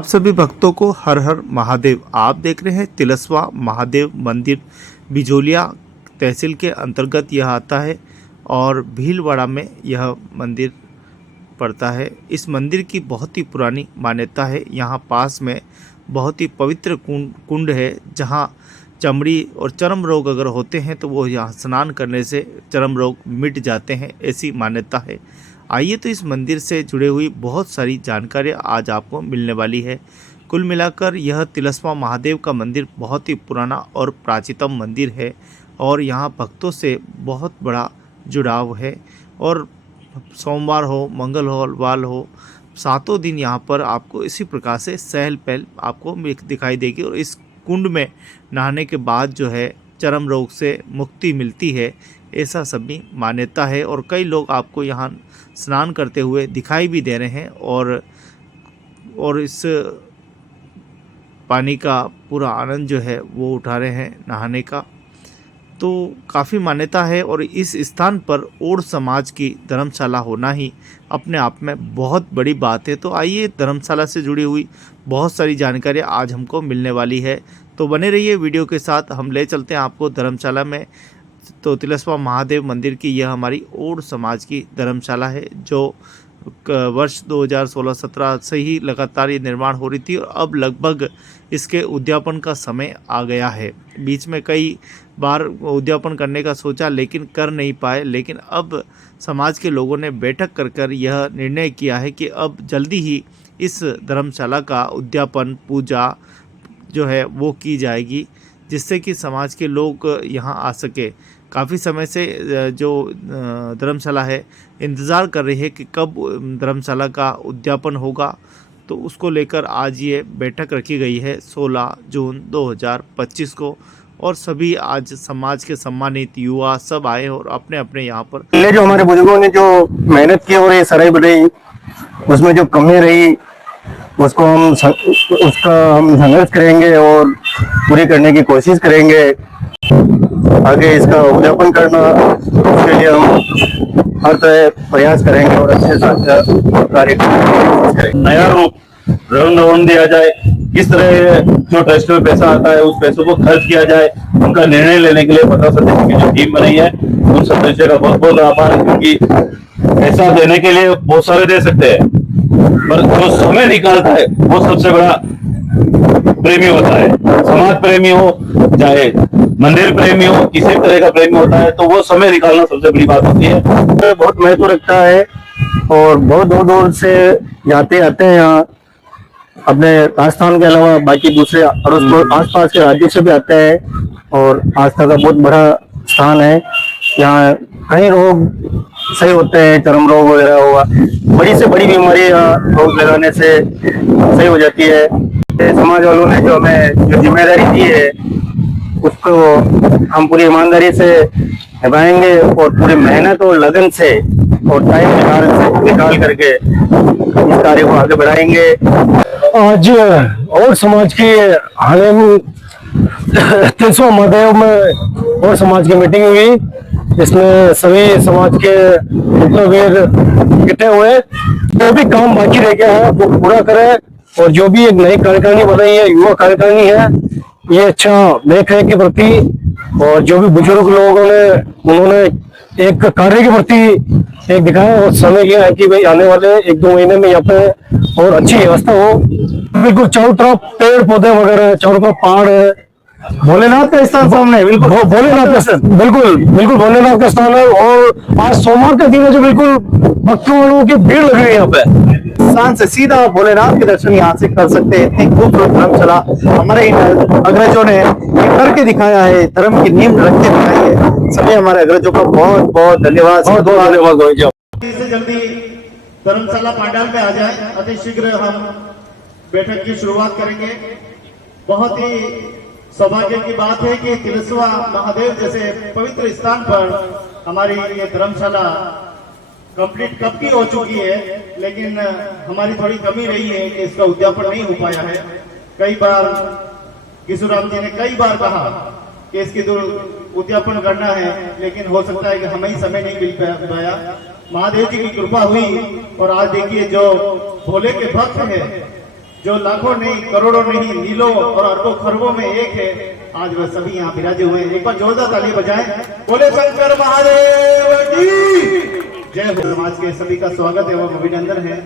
आप सभी भक्तों को हर हर महादेव। आप देख रहे हैं तिलस्वा महादेव मंदिर, बिजोलिया तहसील के अंतर्गत यह आता है और भीलवाड़ा में यह मंदिर पड़ता है। इस मंदिर की बहुत ही पुरानी मान्यता है। यहाँ पास में बहुत ही पवित्र कुंड है, जहाँ चमड़ी और चर्म रोग अगर होते हैं तो वो यहाँ स्नान करने से चर्म रोग मिट जाते हैं, ऐसी मान्यता है। आइए तो इस मंदिर से जुड़े हुई बहुत सारी जानकारी आज आपको मिलने वाली है। कुल मिलाकर यह तिलस्वा महादेव का मंदिर बहुत ही पुराना और प्राचीनतम मंदिर है और यहाँ भक्तों से बहुत बड़ा जुड़ाव है। और सोमवार हो, मंगल हो, वाल हो, सातों दिन यहाँ पर आपको इसी प्रकार से चहल पहल आपको दिखाई देगी। और इस कुंड में नहाने के बाद जो है चर्म रोग से मुक्ति मिलती है, ऐसा सभी मान्यता है। और कई लोग आपको यहाँ स्नान करते हुए दिखाई भी दे रहे हैं और इस पानी का पूरा आनंद जो है वो उठा रहे हैं नहाने का। तो काफ़ी मान्यता है और इस स्थान पर ओड समाज की धर्मशाला होना ही अपने आप में बहुत बड़ी बात है। तो आइए, धर्मशाला से जुड़ी हुई बहुत सारी जानकारी आज हमको मिलने वाली है, तो बने रहिए वीडियो के साथ। हम ले चलते हैं आपको धर्मशाला में। तो तिलस्वा महादेव मंदिर की यह हमारी ओड समाज की धर्मशाला है, जो वर्ष 2016-17 से ही लगातार ये निर्माण हो रही थी और अब लगभग इसके उद्यापन का समय आ गया है। बीच में कई बार उद्यापन करने का सोचा लेकिन कर नहीं पाए, लेकिन अब समाज के लोगों ने बैठक कर यह निर्णय किया है कि अब जल्दी ही इस धर्मशाला का उद्यापन, पूजा जो है वो की जाएगी, जिससे कि समाज के लोग यहाँ आ सके। काफ़ी समय से जो धर्मशाला है इंतज़ार कर रही है कि कब धर्मशाला का उद्यापन होगा, तो उसको लेकर आज ये बैठक रखी गई है 16 जून 2025 को। और सभी आज समाज के सम्मानित युवा सब आए और अपने अपने यहाँ पर पहले जो हमारे बुजुर्गों ने जो मेहनत की और ये सराय बढ़ाई, उसमें जो कमी रही उसका हम संघर्ष करेंगे और पूरी करने की कोशिश करेंगे। आगे इसका उद्यापन करना, उसके लिए हम हर तरह प्रयास करेंगे और अच्छे से कार्य करेंगे। नया रूप रंग दिया जाए, किस तरह जो ट्रस्ट में पैसा आता है उस पैसों को खर्च किया जाए, उनका निर्णय लेने के लिए पता सदस्य की जो टीम बनी है उन सदस्य का बहुत बहुत आभार। क्योंकि पैसा देने के लिए बहुत सारे दे सकते हैं, पर जो समय निकालता है वो सबसे बड़ा प्रेमी होता है। समाज प्रेमी हो चाहे मंदिर प्रेमी हो, किसी तरह का प्रेमी होता है, तो वो समय निकालना सबसे बड़ी बात होती है। बहुत महत्व रखता है और बहुत दूर दूर से जाते आते हैं यहाँ। अपने राजस्थान के अलावा बाकी दूसरे आस पास के राज्यों से भी आते हैं और आस्था का बहुत बड़ा स्थान है। यहाँ कई रोग सही होते हैं, चर्म रोग वगैरह हुआ, बड़ी से बड़ी बीमारी रोग लगाने से सही हो जाती है। समाज वालों ने जो हमें जो जिम्मेदारी दी है उसको हम पूरी ईमानदारी से निभाएंगे और पूरी मेहनत और लगन से और टाइम निकाल करके इस कार्य को आगे बढ़ाएंगे। आज और समाज के हाल में तिलस्वा महादेव में और समाज की मीटिंग हुई, इसमें सभी समाज के वीर इकट्ठे हुए। जो भी काम बाकी रह गया है वो पूरा करें और जो भी एक नई कार्यकारिणी बनाई है, युवा कार्यकारिणी है, ये अच्छा देख रेख के प्रति और जो भी बुजुर्ग लोगों ने उन्होंने एक कार्य के प्रति एक दिखाया और समय किया है कि भाई आने वाले 1-2 महीने में यहाँ पे और अच्छी व्यवस्था हो। बिल्कुल चारों तरफ पेड़ पौधे वगैरह, चारों तरफ पहाड़ है, भोलेनाथ का स्थान सामने, बिल्कुल भोलेनाथ का स्थान, बिल्कुल भोलेनाथ का स्थान है। और आज सोमवार का दिन है, जो बिल्कुल भक्तों वालों की भीड़ लगी है यहाँ पे। स्थान से सीधा भोलेनाथ के दर्शन यहाँ से कर सकते हैं। इतनी खूबसूरत धर्मशाला हमारे इन अग्रजों ने करके दिखाया है, धर्म की नींव रख के दिखाई है। सभी हमारे अग्रजों का बहुत बहुत धन्यवाद। जल्दी से जल्दी धर्मशाला पंडाल पे आ जाए, अति शीघ्र हम बैठक की शुरुआत करेंगे। बहुत ही सौभाग्य की बात है कि तिलस्वा महादेव जैसे पवित्र स्थान पर हमारी ये धर्मशाला कंप्लीट कब की हो चुकी है, लेकिन हमारी थोड़ी कमी रही है कि इसका उद्यापन नहीं हो पाया है। कई बार किशोराम जी ने कई बार कहा कि इसकी उद्यापन करना है, लेकिन हो सकता है कि हमें ही समय नहीं मिल पाया। महादेव जी की कृपा हुई और आज देखिए जो भोले के भक्त है, जो लाखों नहीं, करोड़ों नहीं, नीलों और अरबों खरबों में एक है, आज वह सभी यहाँ विराजे हुए हैं। एक बार जोरदार ताली बजाएं, बोले शंकर महादेव की जय हो। समाज के सभी का स्वागत एवं अभिनंदन है।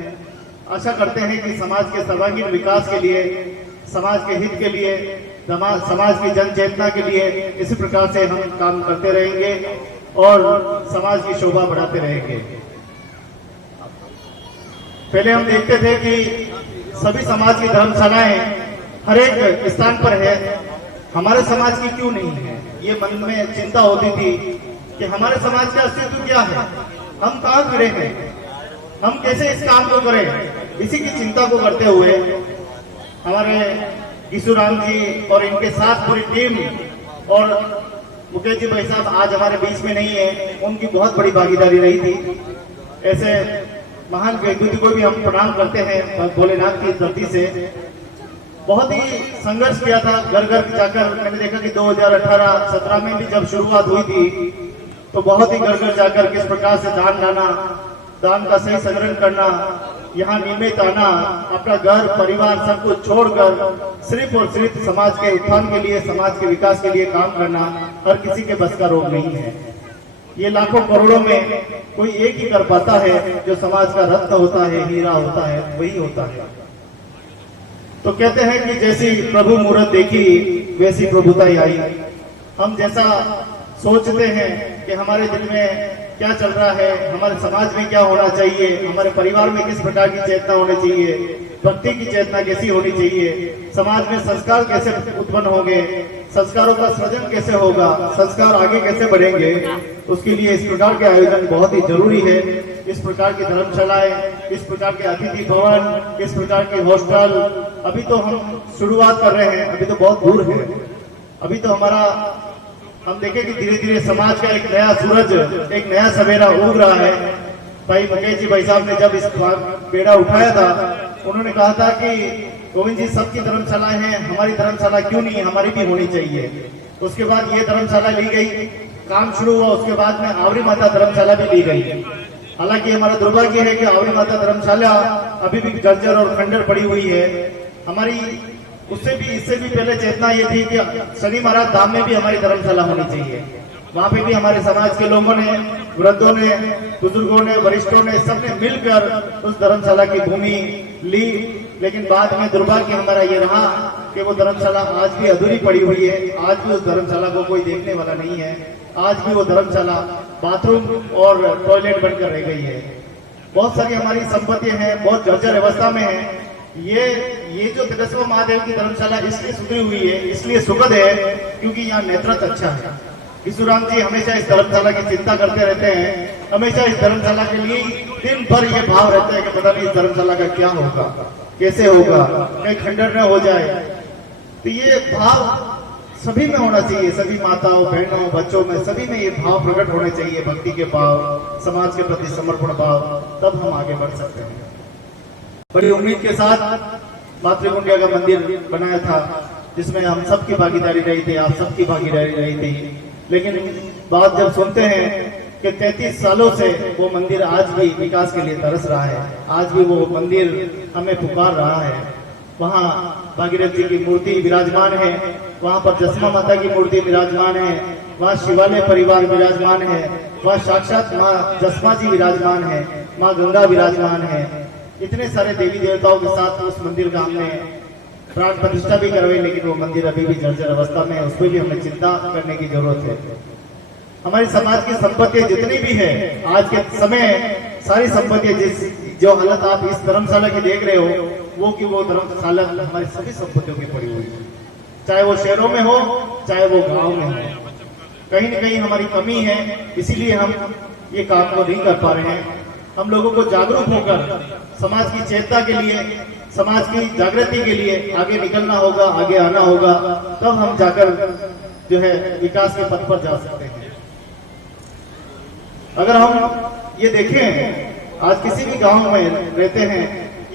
आशा करते हैं कि समाज के सर्वांगीण विकास के लिए, समाज के हित के लिए, समाज की जन चेतना के लिए इसी प्रकार से हम काम करते रहेंगे और समाज की शोभा बढ़ाते रहेंगे। पहले हम देखते थे कि सभी समाज की धर्मशालाएं हर एक स्थान पर है, हमारे समाज की क्यों नहीं है? ये मन में चिंता होती थी कि हमारे समाज का अस्तित्व क्या है, हम कहाँ खड़े हैं, हम कैसे इस काम को करें। इसी की चिंता को करते हुए हमारे ईशुराम जी और इनके साथ पूरी टीम और मुकेश जी भाई साहब आज हमारे बीच में नहीं है, उनकी बहुत बड़ी भागीदारी रही थी। ऐसे महान व्यक्ति को भी हम प्रणाम करते हैं भोलेनाथ की धरती से। बहुत ही संघर्ष किया था घर घर जाकर। मैंने देखा कि 2018-17 में भी जब शुरुआत हुई थी तो बहुत ही घर घर जाकर किस प्रकार से दान लाना, दान का सही संग्रहण करना, यहाँ नियमित आना, अपना घर परिवार सब कुछ छोड़कर सिर्फ और सिर्फ समाज के उत्थान के लिए, समाज के विकास के लिए काम करना हर किसी के बस का रोग नहीं है। ये लाखों करोड़ों में कोई एक ही कर पाता है। जो समाज का रत्न होता है, हीरा होता है, वही होता है। तो कहते हैं कि जैसी प्रभु मूरत देखी वैसी प्रभुताई आई। हम जैसा सोचते हैं कि हमारे दिल में क्या चल रहा है, हमारे समाज में क्या होना चाहिए, हमारे परिवार में किस प्रकार की चेतना होनी चाहिए, भक्ति की चेतना कैसी होनी चाहिए, समाज में संस्कार कैसे उत्पन्न होंगे, संस्कारों का सृजन कैसे होगा, संस्कार आगे कैसे बढ़ेंगे, उसके लिए इस प्रकार के आयोजन बहुत ही जरूरी है। इस प्रकार की धर्मशालाएं, इस प्रकार के अतिथि भवन, इस प्रकार के हॉस्टल, अभी तो हम शुरुआत कर रहे हैं, अभी तो बहुत दूर है। अभी तो हम देखें कि धीरे धीरे समाज का एक नया सूरज, एक नया सवेरा उग रहा है। भाई मुकेश जी भाई साहब ने जब इस बेड़ा उठाया था, उन्होंने कहा था कि गोविंद जी सबकी धर्मशालाएं हैं, हमारी धर्मशाला क्यों नहीं, हमारी भी होनी चाहिए। उसके बाद ये धर्मशाला ली गई, काम शुरू हुआ, उसके बाद में आवरी माता धर्मशाला भी ली गई। हालांकि हमारा दुर्भाग्य है कि आवरी माता धर्मशाला अभी भी जर्जर और खंडर पड़ी हुई है। हमारी उससे भी इससे भी पहले चेतना ये थी कि शनि महाराज धाम में भी हमारी धर्मशाला होनी चाहिए। वहां पे भी हमारे समाज के लोगों ने, वृद्धों ने, बुजुर्गों ने, वरिष्ठों ने, सबने मिलकर उस धर्मशाला की भूमि ली। लेकिन बाद में दुर्भाग्य हमारा ये रहा कि वो धर्मशाला आज भी अधूरी पड़ी हुई है। आज भी उस धर्मशाला को कोई देखने वाला नहीं है। आज भी वो धर्मशाला बाथरूम और टॉयलेट बनकर रह गई है। बहुत सारी हमारी संपत्ति है, बहुत जर्जर अवस्था में है। ये जो तिलस्वा महादेव की धर्मशाला इसलिए सुधरी हुई है, इसलिए सुखद है क्योंकि यहाँ नेतृत्व अच्छा है। ईशुराम जी हमेशा इस धर्मशाला की चिंता करते रहते हैं, हमेशा इस धर्मशाला के लिए दिन भर ये भाव रहता है कि पता नहीं इस धर्मशाला का क्या होगा, कैसे होगा, कहीं खंडर न हो जाए। तो ये भाव सभी में होना चाहिए, सभी माताओं, बहनों, बच्चों में, सभी में ये भाव प्रकट होने चाहिए, भक्ति के भाव, समाज के प्रति समर्पण भाव, तब हम आगे बढ़ सकते हैं। बड़ी उम्मीद के साथ मातृकुंडिया का मंदिर बनाया था, जिसमें हम सबकी भागीदारी रही थी, आप सबकी भागीदारी रही थी। लेकिन बात जब सुनते हैं कि 33 सालों से वो मंदिर आज भी विकास के लिए तरस रहा है, आज भी वो मंदिर हमें पुकार रहा है। वहाँ भागीरथ जी की मूर्ति विराजमान है, वहाँ पर जसमा माता की मूर्ति विराजमान है, वहाँ शिवालय परिवार विराजमान है, वहाँ साक्षात माँ जसमा जी विराजमान है, माँ गंगा विराजमान है। इतने सारे देवी देवताओं के साथ उस मंदिर का हमने प्राण प्रतिष्ठा भी करवाई, लेकिन वो मंदिर अभी भी जर्जर अवस्था में है। उस पर भी हमें चिंता करने की जरूरत है। हमारी समाज की संपत्ति जितनी भी है आज के समय, सारी संपत्ति जो हालत आप इस धर्मशाला की देख रहे हो, वो धर्मशाला हमारी सभी संपत्तियों की पड़ी हुई है। चाहे वो शहरों में हो, चाहे वो गाँव में हो, कहीं न कहीं हमारी कमी है। इसीलिए हम ये काम को नहीं कर पा रहे हैं। हम लोगों को जागरूक होकर समाज की चेतना के लिए, समाज की जागृति के लिए आगे निकलना होगा, आगे आना होगा, तब हम जाकर जो है विकास के पथ पर जा सकते हैं। अगर हम ये देखें, आज किसी भी गांव में रहते हैं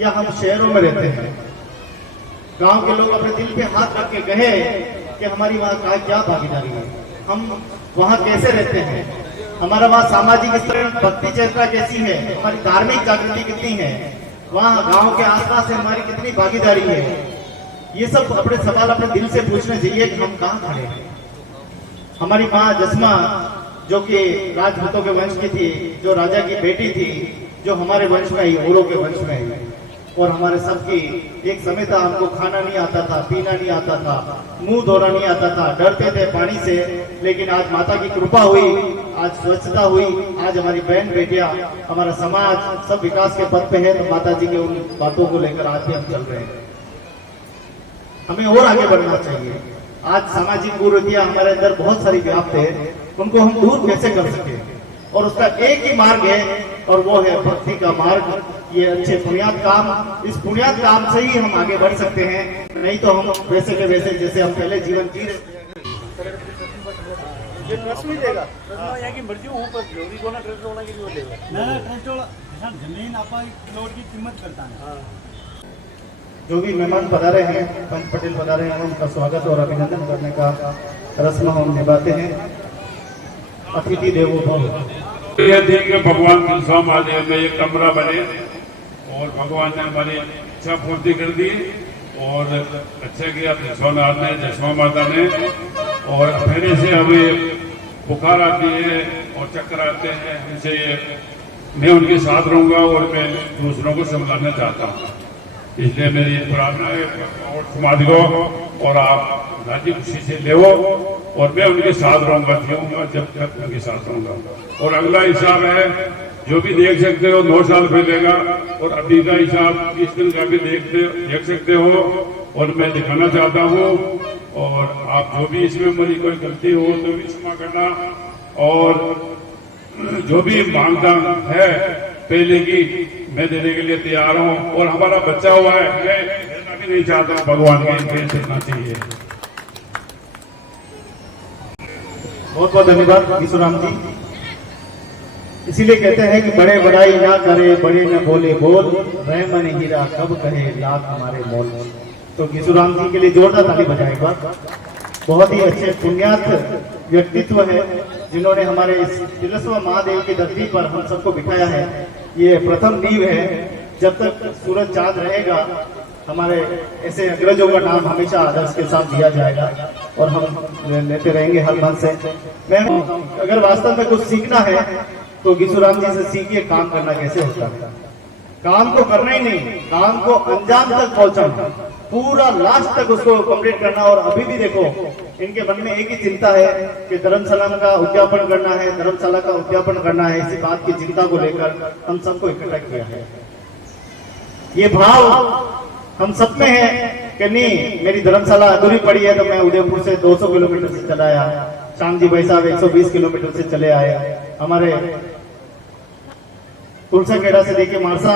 या हम शहरों में रहते हैं, गांव के लोग अपने दिल पे हाथ रख के कहे कि हमारी वहाँ क्या भागीदारी है, हम वहाँ कैसे रहते हैं, हमारा वहाँ सामाजिक स्तर, भक्ति चेतना कैसी है, हमारी धार्मिक जागृति कितनी है, वहाँ गांव के आसपास से हमारी कितनी भागीदारी है, ये सब अपने सवाल अपने दिल से पूछने चाहिए कि हम कहाँ खड़े हैं। हमारी माँ जसमा जो कि राजपूतों के वंश की थी, जो राजा की बेटी थी, जो हमारे वंश में आई, ओलो के वंश में आई, और हमारे सबकी एक समय था हमको खाना नहीं आता था, पीना नहीं आता था, मुंह धोना नहीं आता था, डरते थे पानी से। लेकिन आज माता की कृपा हुई, आज स्वच्छता हुई, आज हमारी बहन बेटियां, हमारा समाज सब विकास के पथ पे है। तो माता जी के उन बातों को लेकर आज भी हम चल रहे हैं। हमें और आगे बढ़ना चाहिए। आज सामाजिक कुरीतियां हमारे अंदर बहुत सारी व्याप्त है, उनको हम दूर कैसे कर सके, और उसका एक ही मार्ग है, और वो है भक्ति का मार्ग। ये अच्छे पुण्यात काम, इस पुण्यात काम से ही हम आगे बढ़ सकते हैं, नहीं तो हम वैसे के वैसे जैसे हम पहले जीवन जी रहे। जो भी मेहमान पधारे हैं, पंच पटेल पधारे हैं, उनका स्वागत और अभिनंदन करने का रस्म हम निभाते हैं। अतिथि देवो भव। यह देख के भगवान तुलसा महादेव में एक कमरा बने और भगवान ने हमारी इच्छा पूर्ति कर दी, और अच्छा किया तुलसानाथ ने, जसमा माता ने। और पहले से हमें बुखार आती है और चक्कर आते हैं, हमसे मैं उनके साथ रहूंगा और मैं दूसरों को संभालना चाहता हूँ। इसलिए मेरी प्रार्थना है और समाज को, और आप राजी खुशी से ले, और मैं उनके साथ रहूंगा, जीऊंगा जब तक उनके साथ रहूंगा। और अगला हिसाब है, जो भी देख सकते हो 9 साल पहले का, और अभी का हिसाब इस दिन का भी देख सकते हो, और मैं दिखाना चाहता हूँ। और आप जो भी इसमें मेरी कोई गलती हो तो भी क्षमा करना, और जो भी मांगता है पहले की, मैं देने के लिए तैयार हूँ। और हमारा बच्चा हुआ है, मैं देना भी नहीं चाहता, भगवान के देना चाहिए। बहुत बहुत धन्यवाद विश्वराम जी। इसीलिए कहते हैं कि बड़े बड़ाई ना करे, बड़े न बोले बोल, वह मन हीरा कब कहे लाख हमारे मोल। तो विश्वराम जी के लिए जोरदार ताली बजाएं एक बार। बहुत ही अच्छे पुण्यात व्यक्तित्व है, जिन्होंने हमारे इस तिलस्मा महादेव की धरती पर हम सबको बिठाया है। ये प्रथम नींव है। जब तक सूरज चांद रहेगा, हमारे ऐसे अग्रजों का नाम हमेशा आदर्श के साथ दिया जाएगा, और हम लेते रहेंगे हर मन से। मैं अगर वास्तव में कुछ सीखना है तो विश्वराम जी से सीखिए काम करना कैसे होता है। काम को करना ही नहीं, काम को अंजाम तक पहुंचाना, पूरा लास्ट तक उसको कंप्लीट करना। और अभी भी देखो, इनके मन में एक ही चिंता है कि धर्मशाला का उद्यापन करना है, धर्मशाला का उद्यापन करना है। इसी बात की चिंता को लेकर हम सबको इकट्ठा किया है। ये भाव हम सब में है कि नहीं, मेरी धर्मशाला अधूरी पड़ी है, तो मैं उदयपुर से 200 किलोमीटर से चला आया, श्याम जी भाई साहब 120 किलोमीटर से चले आए, हमारे तुलसा खेड़ा से लेके मारसा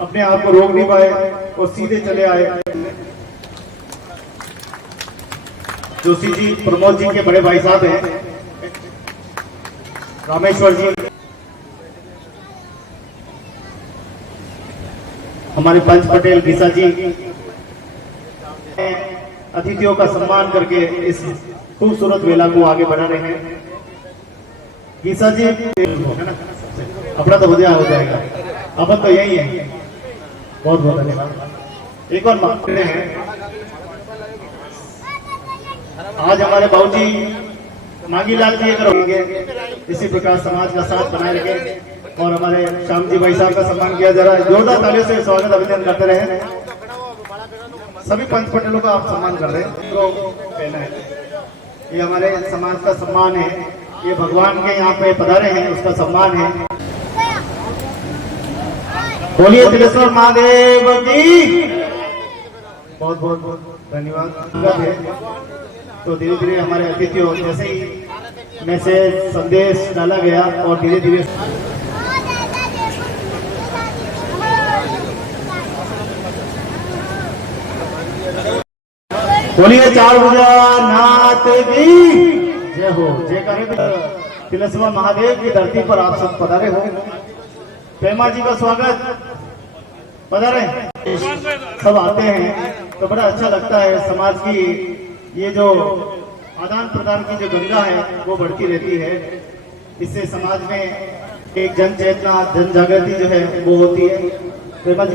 अपने आप को रोक नहीं पाए और सीधे चले आए। जोशी जी, प्रमोद जी के बड़े भाई साहब हैं, रामेश्वर जी, हमारे पंच पटेल गीसा जी, अतिथियों का सम्मान करके इस खूबसूरत मेला को आगे बढ़ा रहे हैं। गीसा जी अपना तो हो जाएगा, अपन तो यही है। बहुत बहुत धन्यवाद। एक और मांगते हैं, आज हमारे बाबूजी मांगीलाल जी अगर होंगे, इसी प्रकार समाज का साथ बनाए रखें, और हमारे श्याम जी भाई साहब का सम्मान किया जा रहा है। जोरदार तालियों से स्वागत अभिनंदन करते रहे। सभी पंच पटेलों का आप सम्मान कर रहे हैं, तो कहना है ये हमारे समाज का सम्मान है, ये भगवान के यहाँ पे पधारे हैं उसका सम्मान है। बोलिए तिलेश्वर महादेव की। बहुत बहुत धन्यवाद। तो धीरे धीरे हमारे अतिथियों, जैसे ही मैसेज संदेश डाला गया और धीरे धीरे बोलिए चार भुजा नाथ की जय हो। जय करें। तिलस्मा महादेव की धरती पर आप सब पधारे हो। प्रेमा जी का स्वागत, पधारे। सब आते हैं तो बड़ा अच्छा लगता है। समाज की ये जो आदान प्रदान की जो गंगा है वो बढ़ती रहती है। इससे समाज में एक जन चेतना, जन जागृति जो है वो होती है। प्रेमा जी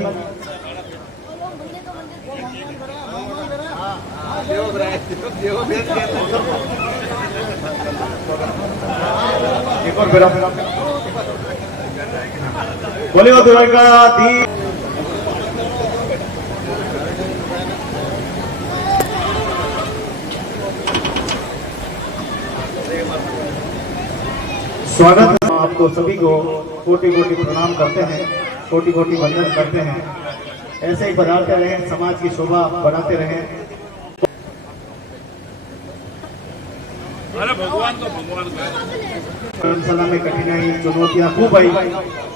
एक और फिर बोले वो दुर्गा दी स्वागत है आपको सभी को, कोटि कोटि प्रणाम करते हैं, कोटि कोटि वंदन करते हैं। ऐसे ही बढ़ाते रहें, समाज की शोभा बढ़ाते रहें। अरे भगवान तो भगवान का धर्मशाला में कठिनाई चुनौतियां खूब आई,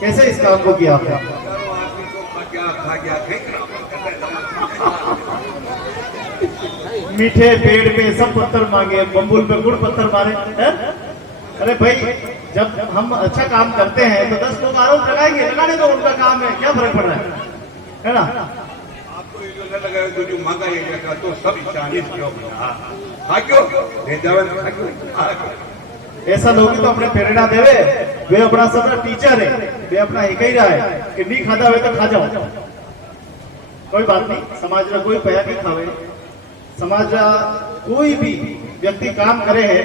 कैसे इस काम को किया आपने? मीठे पेड़ पे सब पत्थर मांगे, बम्बुल पे गुड़ पत्थर मारे है? अरे भाई जब हम अच्छा काम करते हैं तो 10 लोग आरोप लगाएंगे, लगाने दो, उनका काम है, क्या फर्क पड़ रहा है ना? आपको ये जो न लगाए तो जो मांगा ये जगह तो सब चालीस क्यों हाँ क्यों ले जावे ऐसा लोग तो अपने प्रेरणा देवे, वे अपना सबका टीचर है, वे अपना एक ही रहा है कि नहीं खाता हुए तो खा जाओ, कोई बात नहीं, समाज में कोई पया नहीं खावे, समाज कोई भी व्यक्ति काम करे है,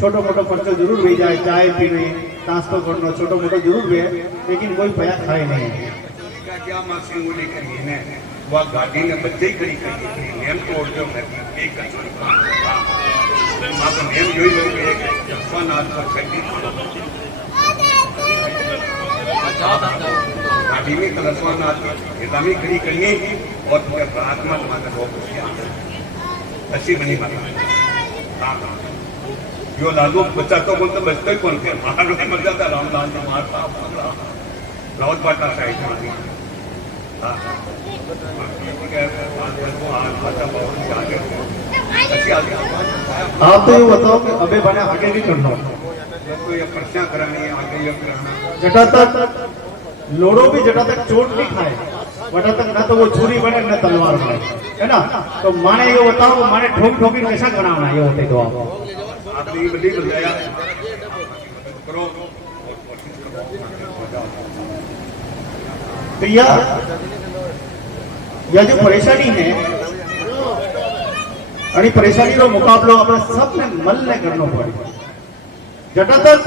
छोटो मोटो खर्चो जरूर भी जाए, चाय पीने नाश्तो करना छोटो मोटो जरूर भी है, लेकिन कोई पया खाए नहीं है। क्या मासी बोली करिए ने वह गाड़ी ने बच्चे ही खड़ी करिए नियम तोड़ जो करती एक मां को नियम जो ही लोग एक जफानाथ पर खड़ी गाड़ी में कलशवानाथ निजामी खड़ी करिए और पूरे प्रार्थना माता को अच्छी बनी माता जो लालू बच्चा तो बोलते बचते ही कौन थे महान मर जाता रामलाल जी मारता रावत बाटा साइड आप तो ये बताओ कि अबे बने आगे भी करना तो ये पर्चा करानी है आगे ये कराना जटा तक लोड़ो भी जटा तक चोट नहीं खाए, बटा तक ना तो वो छुरी बने न तलवार बने, है ना? तो माने ये बताओ माने ठोक ठोकी कैसा बनाना ये होते तो आपने ये बदली बताया करो तो या जो परेशानी है आणि परेशानीનો મુકાબલો આપણે સબને મળને કરનો પડે। જટા તક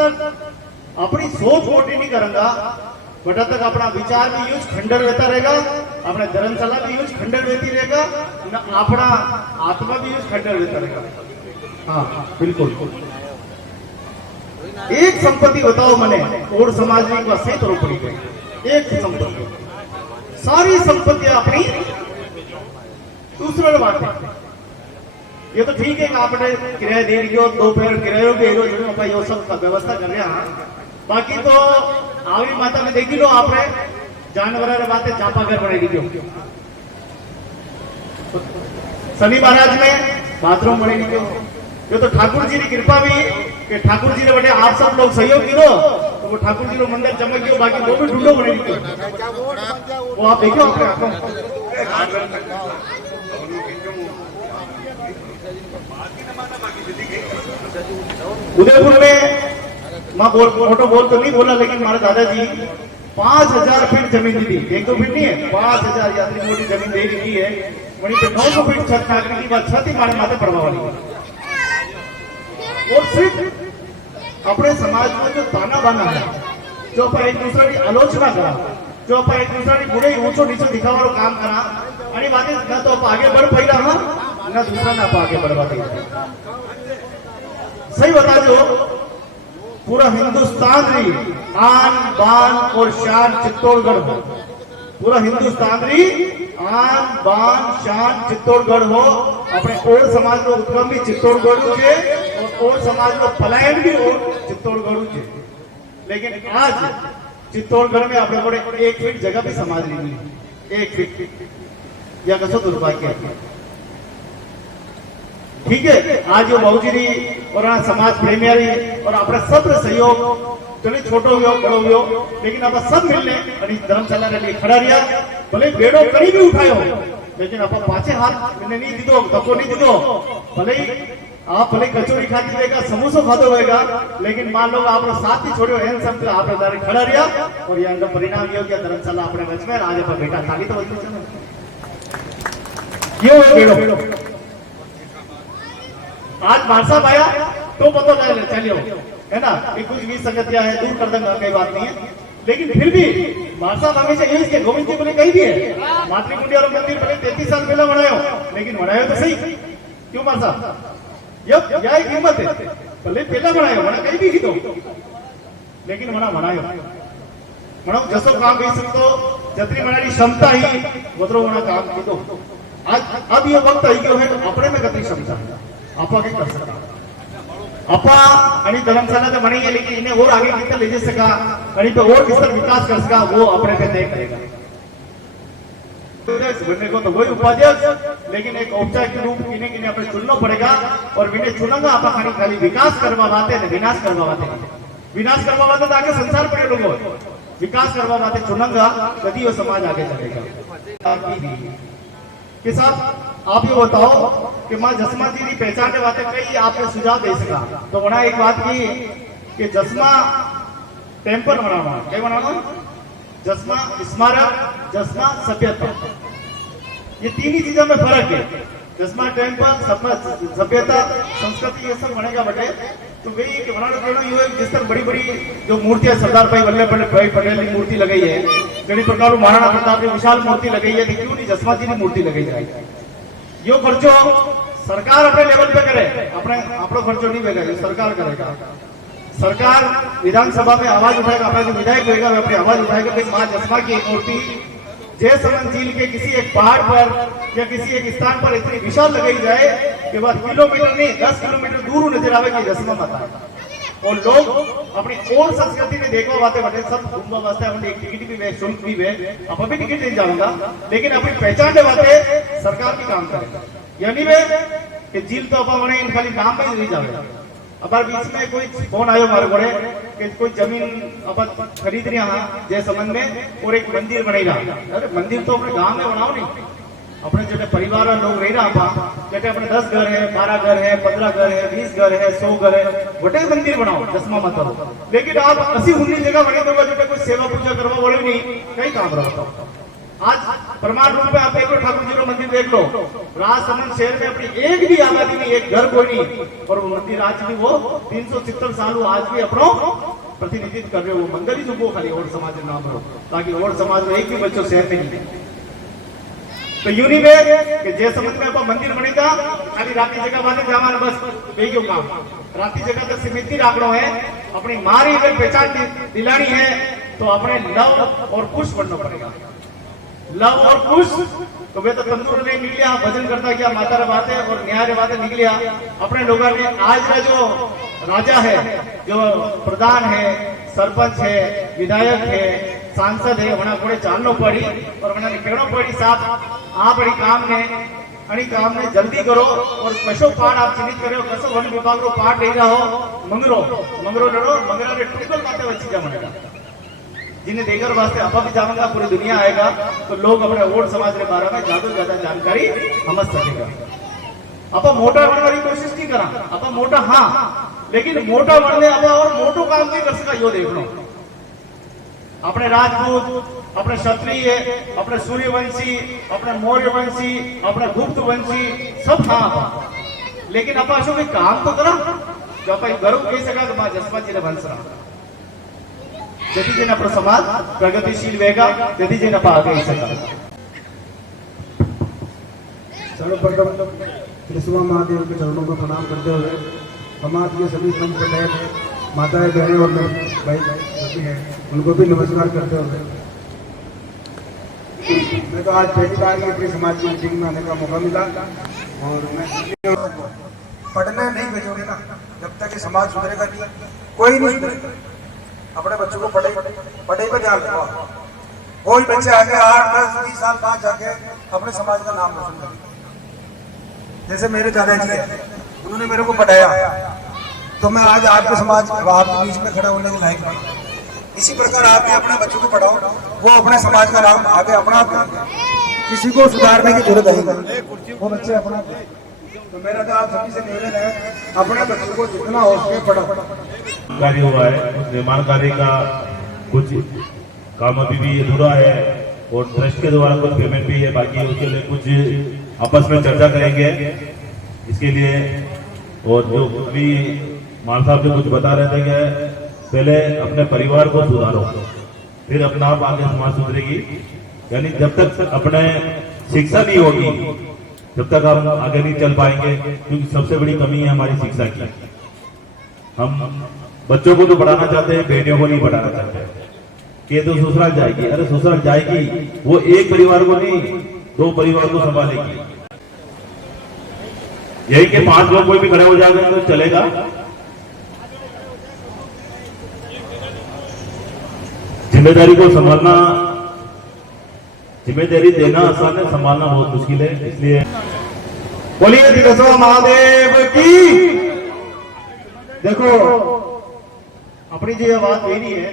આપણી सोच मोटी नहीं करेंगा, बटा तक अपना विचार भी यूज खंडर रहता रहेगा, अपने धर्मशाला भी यूज खंडर रहती रहेगा, अपना आत्मा भी यूज खंडर रहता रहेगा। हाँ बिल्कुल। एक संपत्ति बताओ मने और समाज में सही तरह पड़ी गई, एक संपत्ति, सारी संपत्ति अपनी दूसरा बात है। ये तो ठीक है कि आपने किराया दे रही हो, 2 पेड़ किरायो दे रही हो, ये सब व्यवस्था कर रहे हैं, बाकी तो आवरी माता में देखी लो आपने जानवर बातें चापाघर बनाई दी, शनि महाराज में बाथरूम बने दी, ये तो ठाकुर जी की कृपा भी कि ठाकुर जी ने बड़े आप सब लोग सहयोग की दो तो वो ठाकुर जी को मंदिर चमक गयो, बाकी वो भी ढूंढो बने दी, वो आप देखो अपने आंखों। उदयपुर में मैं फोटो बोल तो नहीं बोला, लेकिन हमारे दादाजी 5000 फीट जमीन दी थी, 1-2 फीट नहीं है, 5000 यात्री मोटी जमीन दे दी है, वहीं पे 900 फीट छत नागरिक की बात छत ही हमारे माथे पड़वा वाली। और सिर्फ अपने समाज में जो ताना बाना है, जो अपन एक दूसरे की आलोचना करा, जो अपन एक दूसरे की बुरे ऊंचो नीचो दिखावा काम करा, आणि बातें न तो आप आगे बढ़ पाई रहा न दूसरा ना आप आगे बढ़वा पाई। सही बता दो, पूरा हिंदुस्तान री आन बान और शान चित्तौड़गढ़ हो, पूरा हिंदुस्तान री आन बान शान चित्तौड़गढ़ हो। अपने ओड समाज नो उद्गम भी चित्तौड़गढ़ छे और ओड समाज नो पलायन भी चित्तौड़गढ़ छे, लेकिन आज चित्तौड़गढ़ में अपने बड़े 1 फीट जगह भी समाज नहीं मिली, 1 फीट, या कसो दुर्भाग्य है। ठीक है, आज बाबूजी और समाज प्रेमियारी और अपने सब सहयोग चलिए छोटो हो बड़ो हो, लेकिन आप सब मिलने धर्मशाला लिए खड़ा रहा, भले बेड़ो कहीं भी उठायो, लेकिन आप पाछे हाथ मैंने नहीं दीदो, धक्को नहीं दीदो, भले आप भले कचोरी खाती रहेगा, समोसो खाते होगा, लेकिन मान लो आप साथ ही छोड़ो एन सब आप खड़ा रहा और ये परिणाम ये गया धर्मशाला अपने वच में आज आप बेटा थाली तो वही बेड़ो आज भाषा आया तो पता चलियो है ना कि कुछ भी संगतियां है दूर कर देंगे, कोई बात नहीं है, लेकिन फिर भी भाषा हमेशा यही है। गोविंद जी बोले कही दिए मातृकुंडिया मंदिर भले 33 साल पहले बनायो, लेकिन बनायो तो सही क्यों भाषा यह एक हिम्मत है, भले पहला बनायो मना कहीं भी तो, लेकिन मना बनायो मना जसो काम कही सकते जतरी मनानी क्षमता ही वतरो मना काम कीधो। आज अब ये वक्त आई गयो है अपने में कतरी क्षमता आपा के कर सकता अपा आणि धर्मशाला तो बनी है, लेकिन इन्हें और आगे कितना ले जा सका आणि पे और किस तरह विकास कर सका वो अपने पे तय करेगा। बनने को तो वही उपाध्यक्ष, लेकिन एक औपचारिक रूप किन्हें किन्हें अपने चुनना पड़ेगा और विने चुनेगा आप खाली खाली विकास करवा बातें न विनाश करवा बातें तो आगे संसार पड़े लोगों विकास करवा बातें चुनेगा तभी वो समाज आगे चलेगा। कि साहब आप ये बताओ कि मां जसमा जी की पहचान के बातें कई आपने सुझाव दे सका तो बना एक बात की कि जसमा टेम्पल बनाना क्या बनाना जसमा स्मारक जसमा सभ्यता ये तीन ही चीजों में फर्क है। जसमा टेम्पल सभ्यता संस्कृति ये सब बनेगा बटे तो वही कि बनाना कहना ये जिस तरह बड़ी बड़ी जो मूर्तियां सरदार भाई वल्लभ भाई पटेल की मूर्ति लगाई है, कई प्रकार महाराणा प्रताप की विशाल मूर्ति लगाई है, क्यों नहीं जसमा जी की मूर्ति लगाई जाए। यो खर्चो सरकार अपने लेवल पे करे, अपने अपनो खर्चो नहीं बेगा सरकार करेगा। सरकार विधानसभा में आवाज उठाएगा, अपना जो विधायक होगा वे अपनी आवाज उठाएगा कि मां जसमा की एक मूर्ति जयसमंद झील के किसी एक पहाड़ पर या किसी एक स्थान पर इतनी विशाल लगाई जाए कि बस किलोमीटर नहीं 10 किलोमीटर दूर नजर आवे कि जसमा माता और लोग अपनी और संस्कृति में देखो बातें बटे सब घूमवा वास्ते अपन एक टिकट भी वे शुल्क भी वे अब अभी टिकट नहीं जाऊंगा, लेकिन अपनी पहचान के बातें सरकार भी काम करे यानी वे कि झील तो अपन बने इन खाली नाम में नहीं जावे। अब बीच में कोई फोन आयो हमारे घरे कि कोई जमीन अपन खरीद रहे हैं जय संबंध में और एक मंदिर बने रहा। अरे मंदिर तो अपने गांव में बनाओ नहीं, अपने जो परिवार लोग रह रहा जैसे अपने 10 घर है 12 घर है 15 घर है 20 घर है 100 घर है बटे मंदिर बनाओ जसमा मत हो, लेकिन आप 80-19 जगह बने तो जो कोई सेवा पूजा करवा बोले नहीं कई काम रहा। आज प्रमाण रूप में आप देख लो ठाकुर जी का मंदिर देख लो, राजसमंद शहर में अपनी एक भी आबादी में एक घर कोई नहीं और वो मंदिर आज भी वो 370 साल आज भी अपनो प्रतिनिधित्व कर रहे हो। वो मंदिर ही जो खाली और समाज के नाम हो ताकि और समाज में एक भी बच्चों शहर में नहीं तो यूनी में कि जय समझ में आप मंदिर बनेगा खाली राती जगह बातें जावा बस वही क्यों काम राती जगह तक सीमित नहीं रखना है। अपनी मारी अगर पहचान दिलानी है तो अपने लव और कुश बनना पड़ेगा। लव और कुश तो वे तो तंदूर ने निकलिया भजन करता गया माता रे बातें और न्याय रे बातें निकलिया अपने लोगों ने आज का जो राजा है जो प्रधान है सरपंच है विधायक है सांसद है वना कोड़े जानना पड़ी और वना कहना पड़ी साहब आप बड़ी काम ने जल्दी करो और कशो पाठ आप चिन्हित करो कसो वन विभाग रो पाठ ले रहा हो मंगरो लड़ो मंगरा रे टूटल बातें बची जा मनेगा जिन्हें देकर वास्ते आप भी जाऊंगा पूरी दुनिया आएगा तो लोग अपने वोट समाज के बारे में ज्यादा से ज्यादा जानकारी समझ सकेगा। आप मोटा बनने की कोशिश नहीं करा आप मोटा हाँ लेकिन मोटा बनने आप और मोटो काम नहीं कर सका यो देख लो अपने राजपूत अपने क्षत्रिय अपने सूर्यवंशी अपने मौर्यवंशी अपने गुप्त वंशी सब हाँ लेकिन आप ऐसा कोई काम तो करा जो आप गर्व कही सका कि मां जसमा जी ने वंश रहा जति जन अपना समाज प्रगतिशील रहेगा जति जन आप आगे ही सका। सर्वप्रथम त्रिशुवा महादेव के चरणों को प्रणाम करते हुए समाज के सभी संत बहन माताएं बहनें और भाई सभी हैं उनको भी नमस्कार करते हुए मैं तो आज पहली बार अपने समाज की मीटिंग में आने का मौका मिला और मैं पढ़ने नहीं भेजोगे ना जब तक ये समाज सुधरेगा नहीं कोई नहीं सुधरेगा। अपने बच्चों को पढ़े पे ध्यान रखो। कोई बच्चे आगे 8, 10, 20 साल बाद जाके अपने समाज का नाम रोशन करेंगे। जैसे मेरे दादाजी है उन्होंने मेरे को पढ़ाया तो मैं आज आपके समाज आपके बीच में खड़ा होने के लायक बना। इसी प्रकार आप भी अपने बच्चों को पढ़ाओ वो अपने समाज का नाम आगे अपना किसी को सुधारने की जरूरत है वो बच्चे अपना तो मेरा तो आप सभी से निवेदन है, अपने बच्चों को जितना हो सके पढ़ो। कार्य हुआ है उस निर्माण कार्य का कुछ काम अभी भी अधूरा है और ट्रस्ट के द्वारा कुछ पेमेंट भी है बाकी, उसके लिए कुछ आपस में चर्चा करेंगे इसके लिए। और जो अभी मान साहब जो कुछ बता रहे थे कि पहले अपने परिवार को सुधारो, फिर अपना आप आगे समाज सुधरेगी। यानी जब तक अपने शिक्षा नहीं होगी जब तक हम आगे नहीं चल पाएंगे, क्योंकि सबसे बड़ी कमी है हमारी शिक्षा की। हम बच्चों को तो पढ़ाना चाहते हैं, बेटियों को नहीं पढ़ाना चाहते कि तो ससुराल जाएगी। अरे ससुराल जाएगी वो एक परिवार को नहीं 2 परिवार को संभालेगी। यही के 5 लोग कोई भी खड़े हो जाएंगे तो चलेगा। जिम्मेदारी को संभालना, जिम्मेदारी देना आसान है, संभालना बहुत मुश्किल है। इसलिए बोलिए तिलस्वा महादेव की। देखो अपनी जो ये बात कही है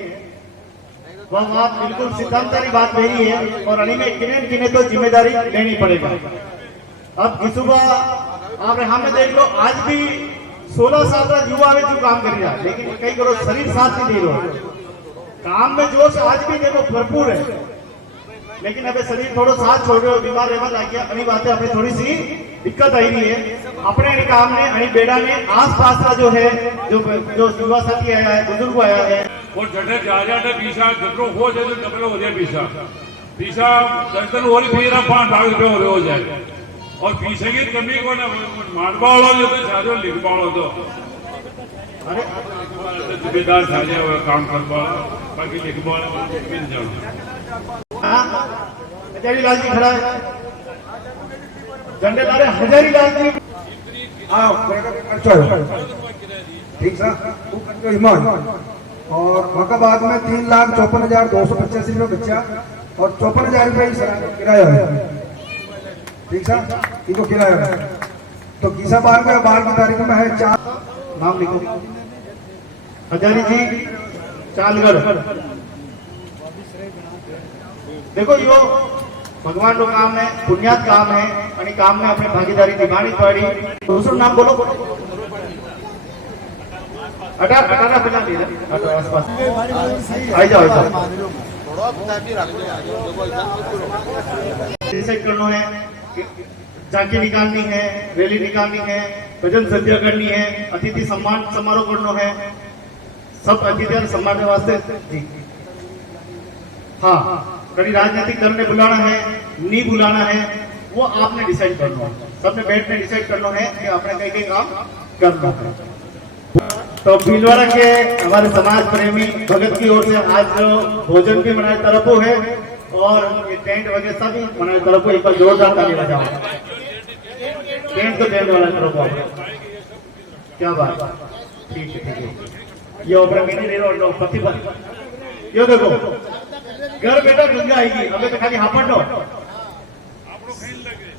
वह बात बिल्कुल सिद्धांतारी बात कही है और अली में किने तो जिम्मेदारी लेनी पड़ेगा। अब किसुबा आप हमें देख लो, आज भी 16 साल का युवा में जो काम कर रहा है, लेकिन कई करो शरीर साथ नहीं दे रहा। काम में जोश आज भी देखो भरपूर है, लेकिन अबे शरीर थोड़ा साथ छोड़ रहे हो, बीमार रहना लग गया, अपनी बातें अपनी थोड़ी सी दिक्कत आई रही है। अपने काम ने अणी बेड़ा ने आस पास का जो है जो युवा साथी आया है, बुजुर्ग आया है और जटे जा पीछा जतरो हो जाए तो डबल हो जाए पीछा दर्जन हो रही फिर 5 लाख रुपये हो जाए। और पीछे की कमी को ना मानवा वालों जो तो सारे लिखवा वालों तो अरे जिम्मेदार साझे काम करवा बाकी लिखवा वाला मिल जाओ। हजारीलाल जी खड़ा है, झंडेदार हजारीलाल जी। आओ ठीक सा ईमान। और फकाबाद में 3,54,285 रुपये बच्चा और 54,000 रुपये किराया है। ठीक सा इनको किराया है। तो किसा बार की तारीख में है 4 नाम लिखो, हजारी जी चालगढ़। देखो यो भगवान नो काम है, पुण्यात काम है आणि काम में अपने भागीदारी निभानी पड़ी। दूसरा नाम बोलो, 18 बिना ले आसपास आई जाओ डिसाइड करना है, झांकी निकालनी है, रैली निकालनी है, भजन संध्या करनी है, अतिथि सम्मान समारोह करना है, सब अतिथि सम्मान वास्ते जी। हाँ, कभी राजनीतिक दल ने बुलाना है नहीं बुलाना है वो आपने डिसाइड करना है, सबने बैठने डिसाइड करना है कि आपने कई काम करना है। तो भीलवाड़ा के हमारे समाज प्रेमी भगत की ओर से आज जो भोजन भी हमारे तरफ है और ये टेंट वगैरह सब हमारे तरफ एक बार जोरदार ताली बजाओ। टेंट तो टेंट वाला तरफ क्या बात, ठीक है ठीक है। ये ओपरा में नहीं रहो लो प्रतिभा यो देखो घर बेटा गंगा आएगी, अबे तो खाली हापड़ लो।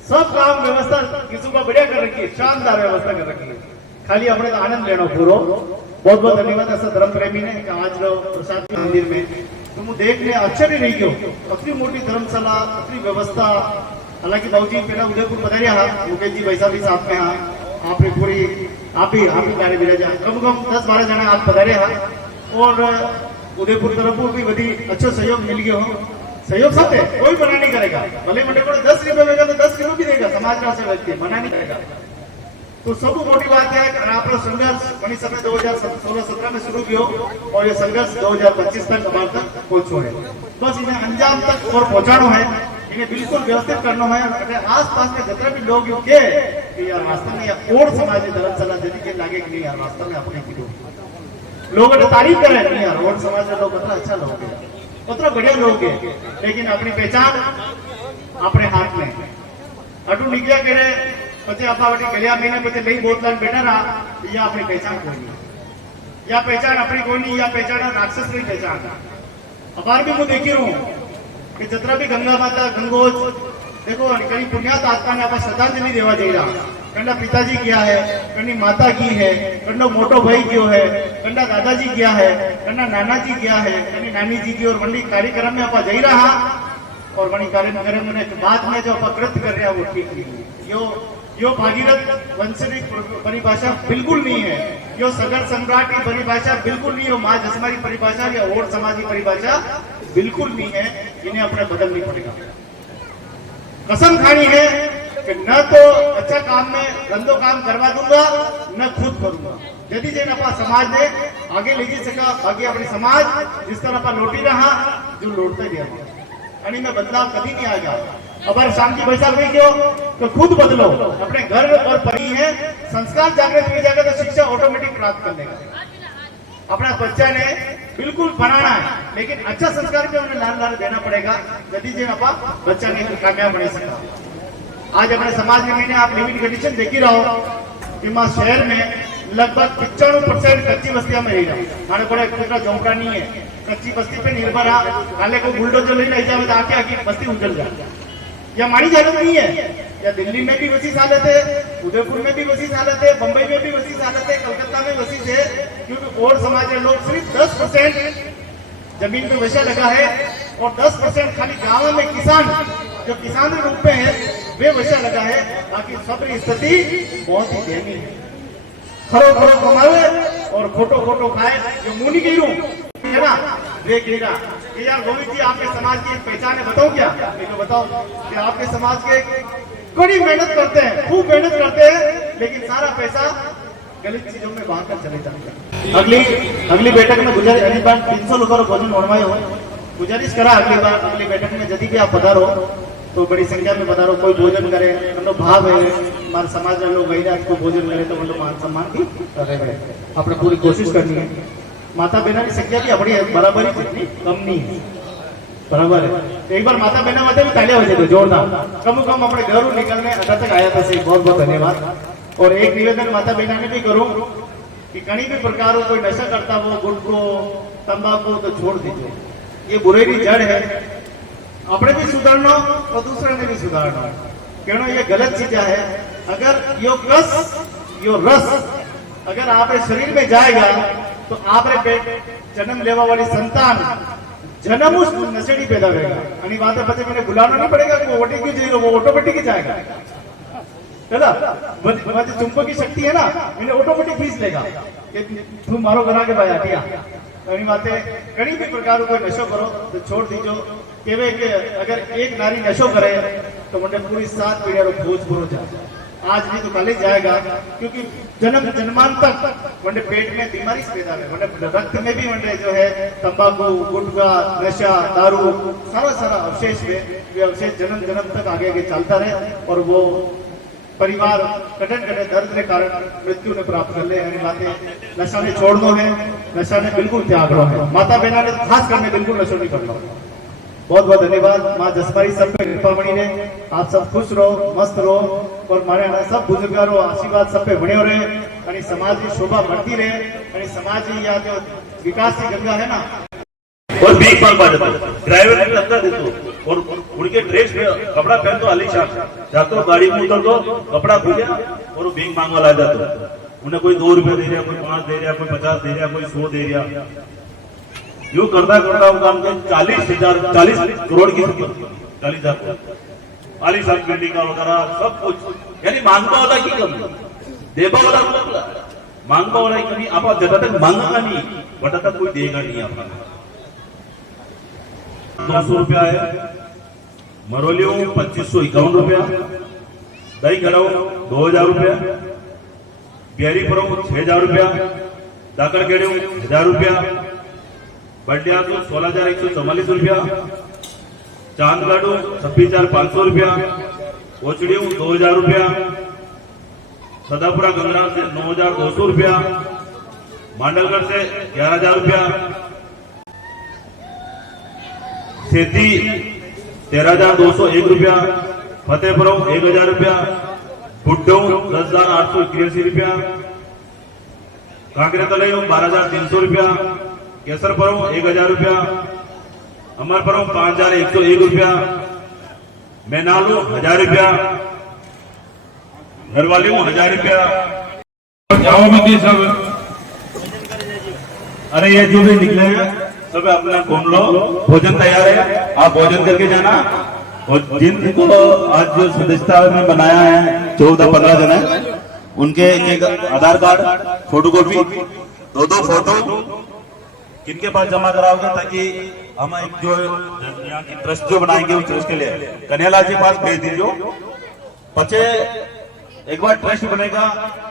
सब काम व्यवस्था किसी का बढ़िया कर रखी है, शानदार व्यवस्था कर रखी है, खाली अपने तो आनंद लेना पूरा। बहुत बहुत धन्यवाद ऐसा धर्म प्रेमी ने कि आज लोग प्रसाद के मंदिर में तुम देखने आश्चर्य नहीं क्यों अपनी मोटी धर्मशाला अपनी व्यवस्था। हालांकि बाबूजी पहला उदयपुर पधारिया मुकेश जी भाई साहब भी साथ में हाँ, आपने पूरी आप भी कार्य विराजा कम 10-12 जना आप पधारे और उदयपुर तरफ भी बड़ी अच्छो सहयोग मिल गयो हो। सहयोग साथ कोई मना नहीं करेगा, भले मंडे को 10 रुपये देगा तो 10 किलो भी देगा, समाज का से व्यक्ति मना नहीं करेगा। तो सब मोटी बात है कि आप संघर्ष बनी समय 2016-17 में शुरू किया और ये संघर्ष 2025 तक हमारे तक पहुंचो है। बस इन्हें अंजाम तक और पहुंचाना है, इन्हें बिल्कुल व्यवस्थित करना है। आस पास के जितने भी लोग के यार वास्तव में और समाज धर्मशाला जल्दी के लागे कि नहीं यार वास्तव में अपने लोगों ने तारीफ करें नहीं यार और समाज के लोग मतलब अच्छा लोग है, मतलब बढ़िया लोग है, लेकिन अपनी पहचान अपने हाथ में अटू निकलिया करे पचे आपा वटी गलिया महीने पचे नहीं बोतल बेटा रहा, या अपनी पहचान कोई नहीं, या पहचान अपनी कोई नहीं, या पहचान राक्षस की पहचान। अबार भी मैं देखी हूँ कि जितना भी गंगा माता गंगोज देखो कहीं पुण्यात आत्मा ने आप श्रद्धांजलि देवा दे रहा, कंडा पिताजी किया है, कंडी माता की है, कंडो मोटो भाई क्यों है, कंडा दादाजी किया है, कंडा नाना जी किया है, कंडी नानी जी की और वंडी कार्यक्रम में आप जा रहा और वही कार्यक्रम में बाद में जो आप कृत्य कर रहे हैं वो ठीक नहीं है। यो भागीरथ वंश की परिभाषा बिल्कुल नहीं है, यो सगर सम्राट की परिभाषा बिल्कुल नहीं है, माँ जसमा की परिभाषा या और समाज की परिभाषा बिल्कुल नहीं है। इन्हें अपने बदलनी पड़ेगा। कसम खानी है कि न तो अच्छा काम में गंदो काम करवा दूंगा, न खुद करूंगा। यदि जेन अपना समाज ने आगे ले जा सका, आगे अपनी समाज जिस तरह पर लौटी रहा जो लौटते गया यानी में बदलाव कभी नहीं आएगा। अगर शाम की बैठक नहीं क्यों तो खुद बदलो, अपने घर और परी है संस्कार जागृत किया जाएगा तो शिक्षा ऑटोमेटिक प्राप्त कर लेगा। अपना बच्चा ने बिल्कुल बनाना है, लेकिन अच्छा संस्कार भी उन्हें लाल लाल देना पड़ेगा। यदि जो अपना बच्चा नहीं कामयाब बन सका। आज अपने समाज में मैंने आप लिविंग कंडीशन देखी रहो कि मां शहर में लगभग 95% कच्ची बस्तियां में रही रहा। हमारे बड़े दूसरा झोंपड़ा नहीं है, कच्ची बस्ती पे निर्भर है। काले को बुलडोजर लेने जाए तो आके आके बस्ती उजड़ जाए। या मानी जालत नहीं है, या दिल्ली में भी वसी हालत है, उदयपुर में भी वसी हालत है, बंबई में भी वसी हालत है, कलकत्ता में वसी है। क्योंकि और समाज के लोग सिर्फ 10% जमीन पे वशा लगा है और 10% खाली गाँव में किसान जो किसान के रूप में है वे वशा लगा है। बाकी सब स्थिति बहुत ही दयनीय है। खरो खरो कमावे और खोटो खोटो खाए। जो मुनि गिरू है ना वे गिरा। यार गोविंद जी आपके समाज की एक पहचान है, बताओ क्या? तो बताओ कि आपके समाज के बड़ी मेहनत करते हैं, खूब मेहनत करते हैं, लेकिन सारा पैसा गलत चीजों में बहाकर चले जाते हैं। अगली बैठक में गुजारिश, अगली बार 300 लोगों को भोजन बनवाए हो, गुजारिश करा अगली बैठक में यदि भी आप पधारो तो बड़ी संख्या में पधारो, कोई भोजन करे। मतलब भाव है हमारे समाज में लोग गई को भोजन करे तो मतलब मान सम्मान की करे। अपने पूरी कोशिश करनी है। माता बहना की संख्या भी अपनी बराबर ही कम नहीं है, बराबर है। एक बार माता बहना वाले भी तालियां हो जाए जोरदार। कम अपने घरों निकलने अगर तक आया था सही, बहुत बहुत धन्यवाद। और एक निवेदन माता बहना ने भी करूं कि कहीं भी प्रकार कोई नशा करता हो, गुटखो तंबाकू तो छोड़ दीजिए। ये बुरे की जड़ है। अपने भी सुधारना और दूसरे ने भी सुधारना। क्यों ये गलत चीजा है। अगर यो रस अगर आपके शरीर में जाएगा तो आपने पेट जन्म लेवा वाली संतान जन्म उस नशेड़ी पैदा होगा। यानी बात है मैंने बुलाना नहीं पड़ेगा कि वो वोटिंग क्यों जाएगा, वो ऑटोमेटिक जाएगा है ना। तुमको की शक्ति है ना, मैंने ऑटोमेटिक खींच लेगा कि तुम मारो बना के भाई हटिया। बातें कहीं भी प्रकार कोई नशो करो तो छोड़ दीजो। केवे के अगर एक नारी नशो करे तो मुझे पूरी 7 पीढ़ियां बोझ पूरा जाए। आज नहीं तो कल ही जाएगा, क्योंकि जन्मान तक वनडे पेट में बीमारी पैदा है। वनडे रक्त में भी वनडे जो है तंबाकू, गुटखा, नशा, दारू सारा अवशेष है। वे अवशेष जन्म तक आगे चलता रहे और वो परिवार कठिन दर्द के कारण मृत्यु ने प्राप्त कर ले। बातें नशा ने छोड़ना है, नशा ने बिल्कुल त्यागना है। माता बहना ने खास करने बिल्कुल नशो नहीं करना। बहुत बहुत धन्यवाद। माँ जसपाई सब पे कृपा बनी रहे। आप सब खुश रहो, मस्त रहो और मारे सब बुजुर्गों आशीर्वाद सब पे बने रहे। समाज की शोभा बढ़ती रहे। समाज की या जो विकास की गंगा है ना और भीख मांग पा जाता ड्राइवर ने अंदर दे दो और उनके ड्रेस में कपड़ा पहन दो आलीशान, जातो गाड़ी में उतर दो, कपड़ा खुल गया और वो भीख मांगवा ला जाता। उन्हें कोई 2 रुपए दे रहा, कोई 5 दे रहा, कोई 50 दे रहा, कोई 100 दे रहा। यूं करता वो काम के 40 करोड़ की 40,000 आलीशान बिल्डिंग का वगैरह सब कुछ। यानी मांगता वाला की कम देवा वाला मांगता वाला कमी। आप जब तक मांगेगा नहीं बटा तक कोई देगा नहीं। आपका 200 रुपया है, मरोलियो 2551 रुपया, दही खड़ाऊ 2000 रुपया, बिहारी परो 6000 रुपया, दाकर गेड़ू 1000 रुपया, बंडिया तो 16,144 रुपया, चांदगाड़ू 26,500 रुपया, ओचड़ियों 2000 रुपया, सदापुरा गंगरा से 9,200 रुपया, मांडलगढ़ से 11,000 रुपया, सेती 13,201 रुपया, फतेहपुरम 1,000 रुपया, बुड्डो 10,881 रुपया, कांकरेतलई 12,300 रुपया, केसरपुरम 1,000 रुपया, अमरपुरम 5,101 रुपया, मैनालू 1,000 रुपया, घरवाली 1,000 रुपया। जाओ भी सब। अरे ये जो भी निकले हैं सब अपना घूम लो। भोजन तैयार है, आप भोजन करके जाना। और जिनको आज जो सदस्यता में बनाया है 14-15 जन है, उनके एक आधार कार्ड, फोटोकॉपी, 2 फोटो किनके पास जमा कराओगे, ताकि हम एक जो यहाँ की ट्रस्ट जो बनाएंगे उस ट्रस्ट के लिए कन्हैयालाल जी के पास भेज दीजिए। बच्चे एक बार ट्रस्ट बनेगा,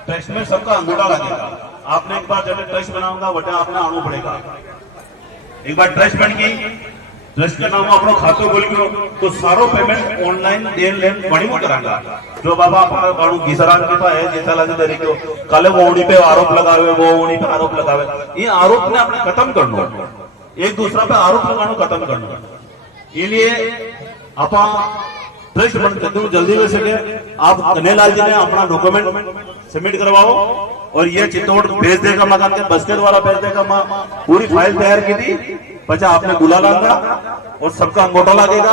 ट्रस्ट में सबका अंगूठा लगेगा। आपने एक बार जब ट्रस्ट बनाऊंगा बटा आपने आना पड़ेगा। एक बार ट्रस्ट बन गई, ट्रस्ट का नाम अपना खातो बोल गयो तो सारो पेमेंट ऑनलाइन देन लेन बड़ी में करांगा। जो बाबा अपना बाड़ू घिसरान के पास है जैसा लगे तेरे को काले वो उड़ी पे आरोप लगावे, वो उड़ी पे आरोप लगावे, ये आरोप ने अपने खत्म करना, एक दूसरा पे आरोप लगाना खत्म करना। इसलिए आप ट्रस्ट बन जल्दी हो सके। आप कन्हैयालाल जी ने अपना डॉक्यूमेंट सबमिट करवाओ और ये चित्तौड़ भेज देगा, मकान के बस के द्वारा भेज देगा। पूरी फाइल तैयार की थी, बच्चा आपने बुला लागा और सबका अंगूठा लगेगा,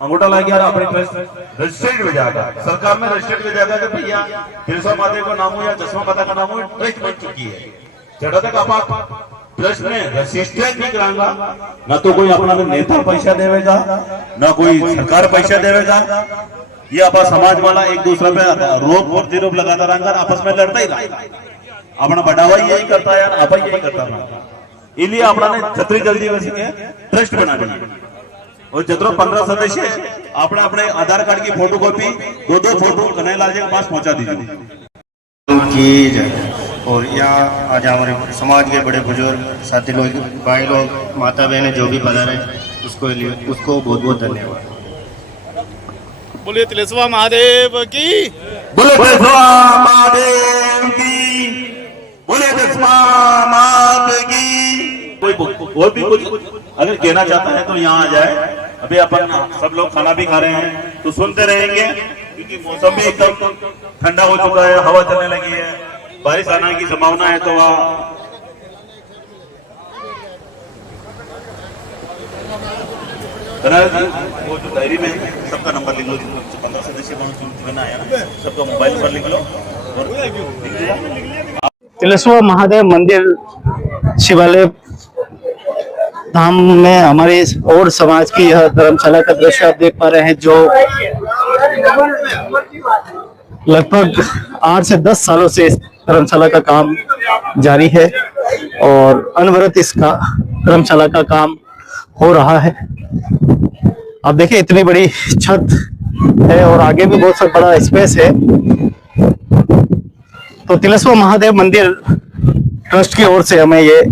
अंगूठा लग गया अपने ट्रस्ट रजिस्टर्ड हो जाएगा, सरकार में रजिस्टर्ड हो जाएगा कि भैया तिलस्वा महादेव का नाम हो या चश्मा माता का नाम हो, ट्रस्ट बन चुकी है। जब तक आप ट्रस्ट में रजिस्टर्ड नहीं कराएगा, न तो कोई अपना नेता पैसा देवेगा, न कोई सरकार पैसा देवेगा। ये आप समाज वाला एक दूसरे पे रोप प्रतिरोप लगाता रहेगा, आपस में लड़ता ही रहेगा। अपना बढ़ावा यही करता है, आप यही करता रहा। इसलिए अपना ने छतरी जल्दी हो सके ट्रस्ट बना दी और जितने 15 सदस्य अपने अपने आधार कार्ड की फोटोकॉपी 2 फोटो कन्हैयालाल जी के पास पहुंचा दीजिए। और यहाँ आज हमारे समाज के बड़े बुजुर्ग साथी लोग, भाई लोग, माता बहनें जो भी पधारे उसको बहुत बहुत धन्यवाद। बोलिए तिलेश्वर महादेव की, बोले तिलेश्वर महादेव की, बोले तिलेश्वर महादेव की। कोई भी कुछ अगर कहना चाहता है तो यहाँ आ जाए। अभी अपन सब लोग खाना भी खा रहे हैं तो सुनते रहेंगे, क्योंकि मौसम भी एकदम ठंडा हो चुका है, हवा चलने लगी है, बारिश आने की संभावना है। तो वहाँ वो जो डायरी में सबका नंबर लिख लो, 15 सदस्य बना है ना, सबका मोबाइल नंबर लिख लो और तिलेश्वर महादेव मंदिर शिवालय धाम में हमारे और समाज की यह धर्मशाला का दृश्य आप देख पा रहे हैं, जो लगभग 8 से 10 सालों से इस धर्मशाला का काम जारी है और अनवरत इसका धर्मशाला का काम हो रहा है। आप देखिए इतनी बड़ी छत है और आगे भी बहुत सा बड़ा स्पेस है। तो तिलेश्वर महादेव मंदिर ट्रस्ट की ओर से हमें ये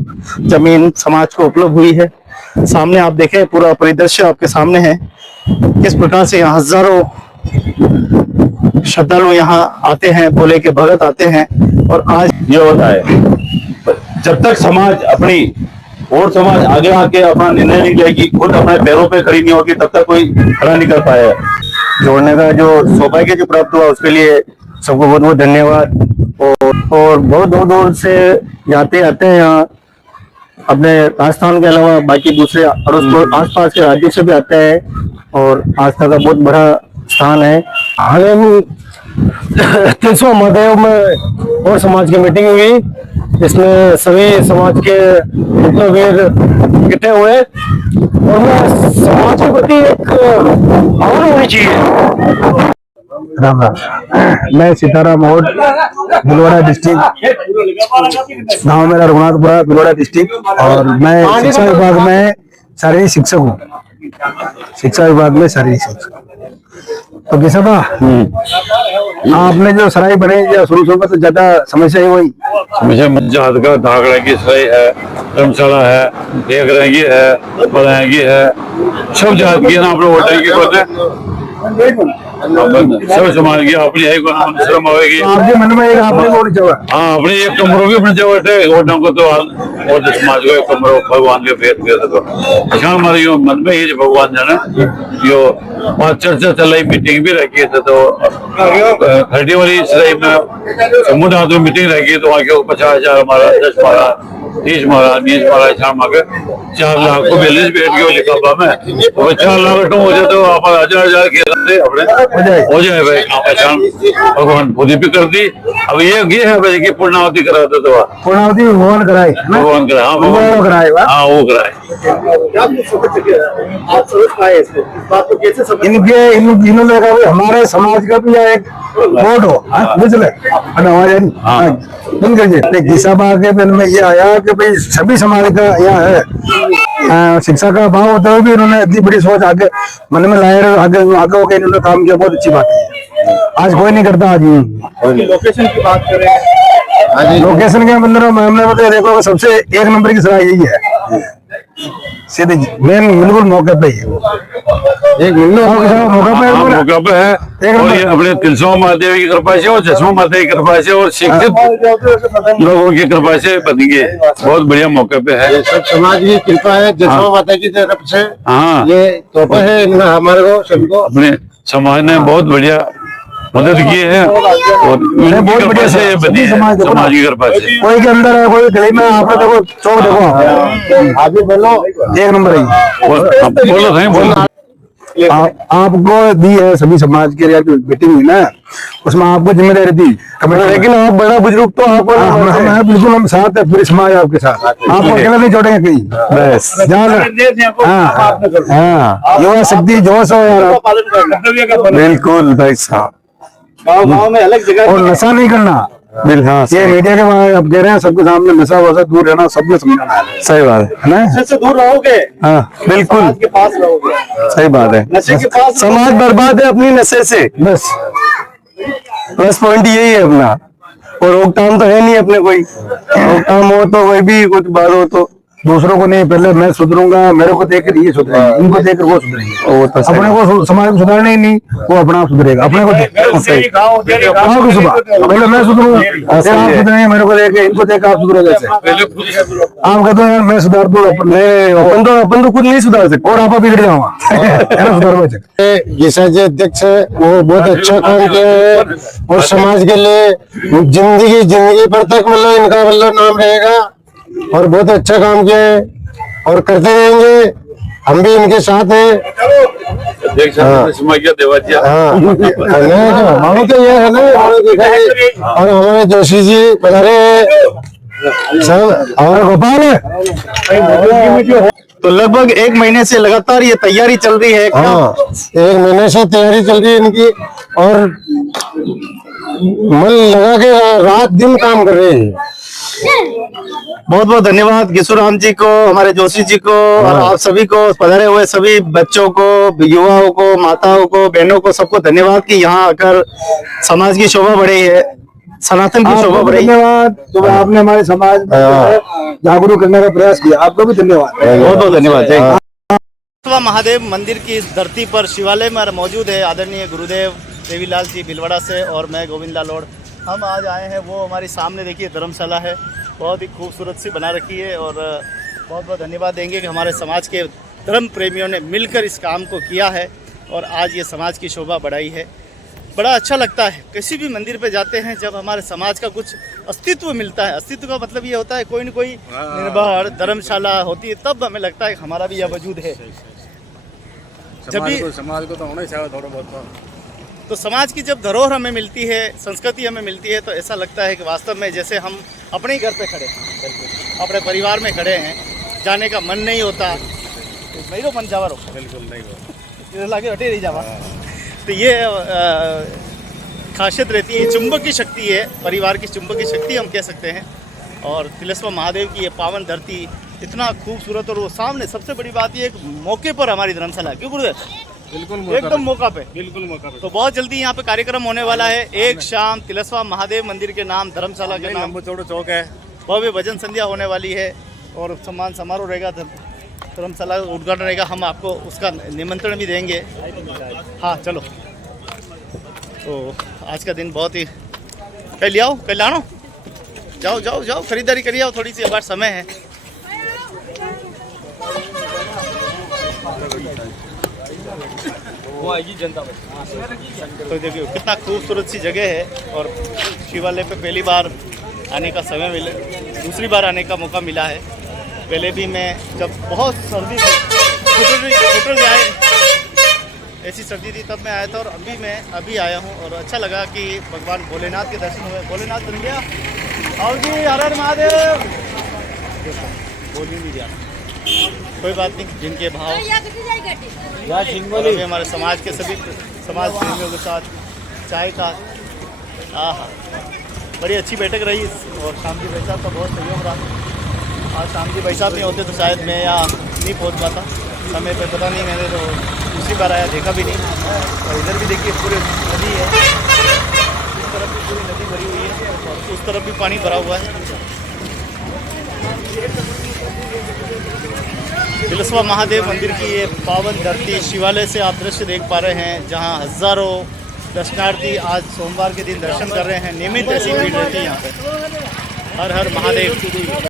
जमीन समाज को उपलब्ध हुई है। सामने आप देखें, पूरा परिदृश्य आपके सामने है, किस प्रकार से यहाँ हजारों श्रद्धालु यहाँ आते हैं, भोले के भगत आते हैं। और आज ये होता है, जब तक समाज अपनी और समाज आगे आके अपना निर्णय नहीं लेगी, खुद अपने पैरों पे खड़ी नहीं होगी, तब तक कोई खड़ा नहीं कर पाया। जोड़ने का जो सौभाग्य जो प्राप्त हुआ उसके लिए सबको बहुत बहुत धन्यवाद। और बहुत दूर दूर से जाते आते हैं यहाँ, अपने राजस्थान के अलावा बाकी दूसरे आस पास के राज्यों से भी आते हैं और आस्था का बहुत बड़ा स्थान है। आगे तिलेश्वर महादेव में और समाज की मीटिंग हुई, इसमें सभी समाज के वीर इकट्ठे हुए और मैं समाज के प्रति एक भावना होनी चाहिए। राम राम, मैं सीताराम और भिलवाड़ा डिस्ट्रिक्ट, गाँव मेरा रघुनाथपुरा, भिलवाड़ा डिस्ट्रिक्ट, और मैं शिक्षा विभाग में शारीरिक शिक्षक हूँ। शिक्षा विभाग में शारीरिक शिक्षक। तो कैसा था आपने जो सराय बने शुरू में, तो ज्यादा समस्या है वही समस्या हाथ का धागड़ा की सराय है, धर्मशाला है, एक रंगी है, बलैंगी है, सब जात की ना अपने होटल की सब समाज की अपनी है, शर्म आएगी आपके मन में एक आपने होनी चाहिए। हाँ, अपने एक कमरों की अपने जगह थे होटलों को तो और समाज को एक कमरों भगवान के फेत के तो अच्छा हमारे यो मन में ये भगवान जाने यो वहाँ चर्चा चल रही, मीटिंग भी रखी थी। तो खड़ी वाली सराय में समुदाय में मीटिंग रखी तो वहाँ के 50,000 हमारा 10-12 तीस महाराज शाम आके 4 लाख को 42 बैठ के लिखा हुआ मैं, और 4 लाख टू हो जाए तो आप 1000 के अपने हो जाए भाई। शाम भगवान खुद भी कर दी। अब ये है भाई कि पूर्णावती करा दो तो पूर्णावती भगवान कराए, भगवान कराए। हाँ भगवान कराए, हाँ वो कराए। आप समझ पाए इसको, इस बात को कैसे समझ? इन्होंने कहा भाई हमारे समाज का भी एक वोट हो, बुझले हिसाब आके फिर में ये आया कि भाई सभी समाज का यहाँ है शिक्षा का अभाव होता हुआ भी इन्होंने इतनी बड़ी सोच आगे मन में लाए, आगे आगे होकर इन्होंने काम किया, बहुत अच्छी बात है। आज कोई नहीं करता। आज लोकेशन की बात करें, लोकेशन के अंदर मामले में तो देखो सबसे 1 नंबर की सलाह यही है, सीधे मेन बिल्कुल मौके पे ही एक मौका पे है। और ये अपने तिलस्मा महादेव की कृपा से और चश्मा माता की कृपा से और शिक्षित लोगों की कृपा से बन गए, बहुत बढ़िया मौके पे है। सब समाज की कृपा है, चश्मा माता की तरफ से। हाँ ये तोहफा है हमारे को सबको, अपने समाज ने बहुत बढ़िया मदद की है और बहुत बढ़िया से ये बनी है समाज की कृपा से। कोई के अंदर है, कोई गली में, आप देखो चौक देखो, आप भी बोलो 1 नंबर है। बोलो सही बोलो। आपको दी है सभी समाज के मीटिंग हुई ना, उसमें आपको जिम्मेदारी दी, लेकिन आप बड़ा बुजुर्ग तो आपको बिल्कुल हम साथ है, पूरी समाज आपके साथ, आपको अकेला नहीं छोड़ेंगे कहीं। बस युवा शक्ति जोश हो यार, बिल्कुल भाई साहब। गाँव में अलग जगह और नशा नहीं करना, ये मीडिया के बारे अब कह रहे हैं सबके सामने, नशा वशा दूर रहना, सबको समझाना है। सही बात है ना, नशे से दूर रहोगे, हाँ बिल्कुल के पास रहोगे, सही बात है। नशे के पास समाज बर्बाद है अपनी नशे से, बस प्लस पॉइंट यही है अपना। और रोकथाम तो है नहीं अपने, कोई रोकथाम हो तो कोई भी कुछ बात हो तो दूसरों को नहीं, पहले मैं सुधरूंगा, मेरे को देखकर ये सुधरेगा, इनको देखकर वो सुधरेंगे, अपने को समाज को सुधारना ही नहीं, वो अपना आप सुधरेगा, अपने को गाँव की सुबह पहले मैं सुधरूँ, आप सुधरेंगे, मेरे को देख इनको देख आप सुधरोगे। आप कहते हैं मैं सुधार दूँ, अपन तो खुद नहीं सुधार सकते, और आप बिगड़ जाऊंगा सुधार। गीसा जी अध्यक्ष है, वो बहुत अच्छा काम किया है और समाज के लिए जिंदगी भर तक मतलब इनका मतलब नाम रहेगा, और बहुत अच्छा काम किया है और करते रहेंगे, हम भी इनके साथ हैं। हमारे तो ये है ना, और हमारे जोशी जी बधारे सब, और गोपाल है। तो लगभग 1 महीने से लगातार ये तैयारी चल रही है। हाँ 1 महीने से तैयारी चल रही है इनकी, और मन लगा के रात दिन काम कर रहे हैं। बहुत बहुत धन्यवाद गिसूराम जी को, हमारे जोशी जी को, और आप सभी को, पधारे हुए सभी बच्चों को, युवाओं को, माताओं को, बहनों को, सबको धन्यवाद कि यहाँ आकर समाज की शोभा बढ़ी है, सनातन की शोभा बढ़ी। धन्यवाद, तो आपने हमारे समाज को जागरूक करने का प्रयास किया, आपको भी धन्यवाद, बहुत बहुत धन्यवाद। जय महादेव मंदिर की इस धरती पर शिवालय में मौजूद है आदरणीय गुरुदेव देवीलाल जी भिलवाड़ा से, और मैं गोविंद लाल और हम आज आए हैं, वो हमारी सामने देखिए धर्मशाला है, बहुत ही खूबसूरत सी बना रखी है, और बहुत बहुत धन्यवाद देंगे कि हमारे समाज के धर्म प्रेमियों ने मिलकर इस काम को किया है और आज ये समाज की शोभा बढ़ाई है। बड़ा अच्छा लगता है किसी भी मंदिर पे जाते हैं जब हमारे समाज का कुछ अस्तित्व मिलता है। अस्तित्व का मतलब ये होता है कोई न कोई निर्भर धर्मशाला होती है, तब हमें लगता है हमारा भी यह वजूद है। जब भी समाज को तो होना ही चाहिए थोड़ा बहुत, तो समाज की जब धरोहर हमें मिलती है, संस्कृति हमें मिलती है, तो ऐसा लगता है कि वास्तव में जैसे हम अपने ही घर पे खड़े हैं, अपने परिवार में खड़े हैं, जाने का मन नहीं होता, नहीं तो मन जावा रखो, बिल्कुल नहीं लाके हटे नहीं जावा। तो ये खासियत रहती है, चुंबक की शक्ति है, परिवार की चुंबक की शक्ति हम कह सकते हैं। और तिलस्मा महादेव की ये पावन धरती इतना खूबसूरत, और वो सामने सबसे बड़ी बात ये एक मौके पर हमारी धर्मशाला, क्यों गुरुदेव? बिल्कुल एकदम मौका पे, बिल्कुल मौका पे। तो बहुत जल्दी यहाँ पे कार्यक्रम होने वाला है। एक शाम तिलस्मा महादेव मंदिर के नाम, धर्मशाला के नाम, लंबू चौक है, भव्य भजन संध्या होने वाली है और सम्मान समारोह रहेगा, धर्मशाला उद्घाटन रहेगा। हम आपको उसका निमंत्रण भी देंगे। हाँ चलो, तो आज का दिन बहुत ही, कल आओ, कल आनो, जाओ जाओ जाओ, खरीदारी करिए आओ, थोड़ी सी अबार समय है। वो आएगी जनता में। तो देखिए कितना खूबसूरत सी जगह है, और शिवालय पे पहली बार आने का समय दूसरी बार आने का मौका मिला है। पहले भी मैं जब बहुत सर्दी छुट्टी जाए ऐसी सर्दी थी तब मैं आया था, और अभी आया हूँ और अच्छा लगा कि भगवान भोलेनाथ के दर्शन हुए। भोलेनाथ बन गया और जी हर हर महादेव बोल ही नहीं दिया, कोई बात नहीं। जिनके भाव अभी हमारे समाज के सभी समाज प्रेमियों के साथ चाय का बड़ी अच्छी बैठक रही, और शाम की भाई साहब का बहुत सहयोग रहा। आज शाम की भाई साहब नहीं होते तो शायद मैं यहाँ नहीं पहुँच पाता समय पे, पता नहीं, मैंने तो दूसरी बार आया देखा भी नहीं। और इधर भी देखिए पूरी नदी है, इस तरफ भी पूरी नदी भरी हुई है और उस तरफ भी पानी भरा हुआ है। तिलस्वा महादेव मंदिर की ये पावन धरती शिवालय से आप दृश्य देख पा रहे हैं, जहां हजारों दर्शनार्थी आज सोमवार के दिन दर्शन कर रहे हैं। नियमित ऐसी भीड़ रहती है यहाँ पे। हर हर महादेव।